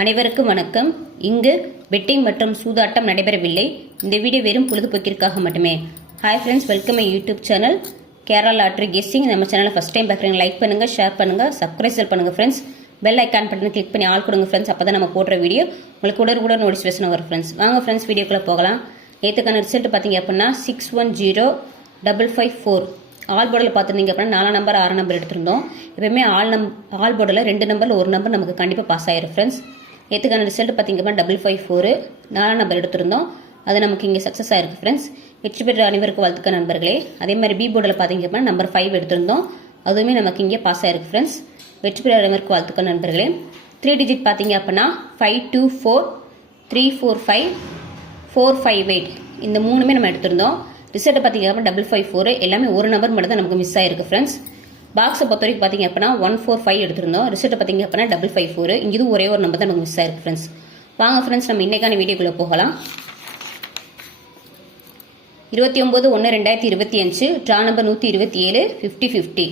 அனைவருக்கும் வணக்கம். இங்கு பெட்டிங் மற்றும் சூதாட்டம் நடைபெறவில்லை. இந்த வீடியோ வெறும் பொழுதுபோக்கிற்காக மட்டுமே. Hi friends, welcome my YouTube channel Kerala lottery guessing. நம்ம சேனலை ஃபஸ்ட் டைம் பார்க்குறீங்க, லைக் பண்ணுங்க, ஷேர் பண்ணுங்க, சப்ஸ்கிரைப் பண்ணுங்க friends. Bell icon button click பண்ணி ஆல் கொடுங்க ஃப்ரெண்ட்ஸ். அப்போ தான் நம்ம போடுற வீடியோ உங்களுக்கு உடனுக்குடன் நோட்டிஃபிகேஷன் வரும் ஃப்ரெண்ட்ஸ். வாங்க ஃப்ரெண்ட்ஸ், வீடியோக்குள்ளே போகலாம். நேற்றுக்கான ரிசல்ட் பார்த்தீங்க அப்படின்னா 610554 ஆல் போர்டில் பார்த்துருந்தீங்க அப்படின்னா 4 நம்பர் 6 நம்பர் எடுத்திருந்தோம். எப்பவுமே ஆல் போர்டில் 2 நம்பரில் ஒரு நம்பர் நமக்கு கண்டிப்பாக பாஸ் ஆயிரும் ஃப்ரெண்ட்ஸ். நேற்றுக்கான ரிசல்ட் பார்த்தீங்க அப்படின்னா 554 4 நம்பர் எடுத்திருந்தோம். அது நமக்கு இங்கே சக்ஸஸ் ஆயிருக்கு ஃப்ரெண்ட்ஸ். வெற்றி பெற்ற அனைவருக்கு வாழ்த்துக்க நண்பர்களே. அதே மாதிரி பி போர்டில் பார்த்தீங்க அப்படின்னா நம்பர் 5 எடுத்திருந்தோம். அதுவுமே நமக்கு இங்கே பாஸ் ஆயிருக்கு ஃப்ரெண்ட்ஸ். வெற்றி பெற்ற அனைவருக்கு வாழ்த்துக்க நண்பர்களே. 3 டிஜிட் பார்த்தீங்க அப்படின்னா 524 345 458 இந்த மூணுமே நம்ம எடுத்திருந்தோம். ரிசல்ட் பார்த்தீங்க அப்படின்னா 554 எல்லாமே ஒரு நம்பர் மட்டும் தான் நமக்கு மிஸ் ஆயிருக்கு ஃப்ரெண்ட்ஸ். பாக்ஸை பொறுத்த வரைக்கும் பார்த்தீங்க அப்படின்னா 145 எடுத்திருந்தோம். ரிசல்ட் பார்த்தீங்க அப்படின்னா 554 இங்கேயும் ஒரே ஒரு நம்பர் தான் நமக்கு மிஸ் ஆயிருக்கு ஃப்ரெண்ட்ஸ். வாங்க ஃப்ரெண்ட்ஸ், நம்ம இன்னைக்கான வீடியோக்குள்ளே போகலாம். 29/1/2025 ட்ரா நம்பர் 127 50-50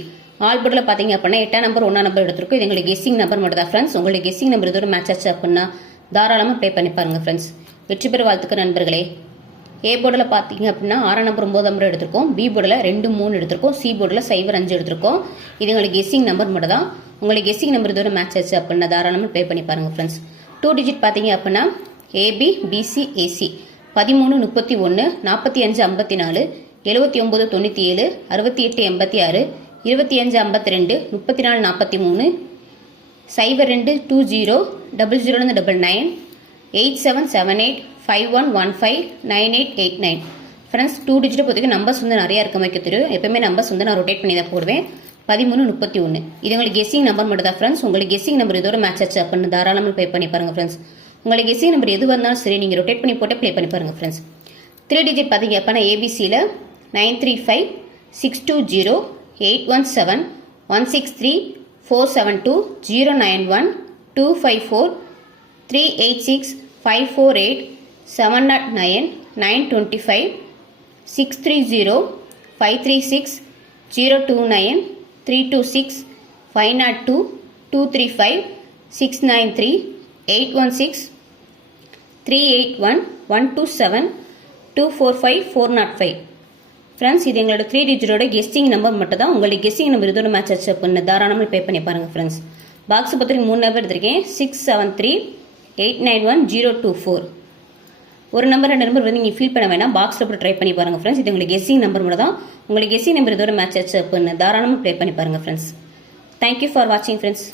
ஆல் போர்டில் பார்த்தீங்க அப்படின்னா 8 நம்பர் 1 நம்பர் எடுத்திருக்கும். இது எங்களுக்கு கெஸ்ஸிங் நம்பர் மட்டும் தான் ஃப்ரெண்ட்ஸ். உங்களுக்கு கெஸ்ஸிங் நம்பர் இதோட மேட்ச் ஆச்சு அப்படின்னா தாராளமாக ப்ளே பண்ணி பாருங்க ஃப்ரெண்ட்ஸ். வெற்றி பெற வாழ்த்துக்க நண்பர்களே. ஏ போர்டில் பார்த்தீங்க அப்படின்னா 6 நம்பர் 9 நம்பர் எடுத்திருக்கோம். பி போர்டில் 2 3 எடுத்திருக்கோம். சி போர்டில் 0 5 எடுத்திருக்கோம். இது உங்களுக்கு கெஸ்ஸிங் நம்பர் மட்டும் தான். உங்களுக்கு கெஸ்ஸிங் நம்பர் இதோட மேட்ச் ஆச்சு அப்படின்னா தாராளமாக ப்ளே பண்ணி பாருங்க ஃப்ரெண்ட்ஸ். 2 டிஜிட் பார்த்தீங்க அப்படின்னா AB PC AC 13 31 45 54 79 97 68 86 25 52 34 43 02 20 0099 8778 5115 9889 friends. 2 digit பொறுத்தவரைக்கும் நம்பர்ஸ் வந்து நிறையா இருக்க மாதிரி தெரியும். எப்பவுமே நம்பர்ஸ் வந்து நான் ரொட்டேட் பண்ணி தான் போடுவேன். 13 31 இது உங்களுக்கு கெஸ்ஸிங் நம்பர் மட்டும் தான் ஃப்ரெண்ட்ஸ். உங்களுக்கு கெஸ்ஸிங் நம்பர் இதோட மேட்ச் ஆச்சு அப்படின்னு தாராளமாக ப்ளே பண்ணி பாருங்க ஃப்ரெண்ட்ஸ். உங்களுக்கு கெஸ்ஸிங் நம்பர் எது வந்தாலும் சரி, நீங்கள் ரொட்டேட் பண்ணி போட்டு ப்ளே பண்ணி பாருங்க ஃப்ரெண்ட்ஸ். 3 டிஜிட் பார்த்தீங்க அப்படின்னா ஏபிசியில் 935 620 817 163 472 091 254 386 548 709 925 630 536 029 326 502 235 693 816 381 127 245 405 ஃப்ரெண்ட்ஸ். இது எங்களோட 3 டிஜிட்டோட கெஸ்டிங் நம்பர் மட்டும் தான். உங்களுக்கு கெஸ்டிங் நம்பர் இதோட மேட்ச் ஆச்சு அப்படின்னு தாராளமாக பே பண்ணி பாருங்க ஃப்ரெண்ட்ஸ். பாக்ஸ் பற்றி 3 நம்பர் எடுத்திருக்கேன். 673 891 024 ஒரு நம்பர் 2 நம்பர் வந்து நீங்கள் ஃபீல் பண்ண வேணாம். பாக்ஸில் போட்டு ட்ரை பண்ணி பாருங்க ஃப்ரெண்ட்ஸ். இது உங்களுக்கு கெஸ்ஸிங் நம்பர் மட்டும் தான். உங்களுக்கு கெஸ்ஸிங் நம்பர் இதோட மேட்ச் ஆச்சு அப்படின்னு தாராளமாக ப்ளே பண்ணி பாருங்க ஃப்ரெண்ட்ஸ். தேங்க்யூ ஃபார் வாட்சிங் ஃப்ரெண்ட்ஸ்.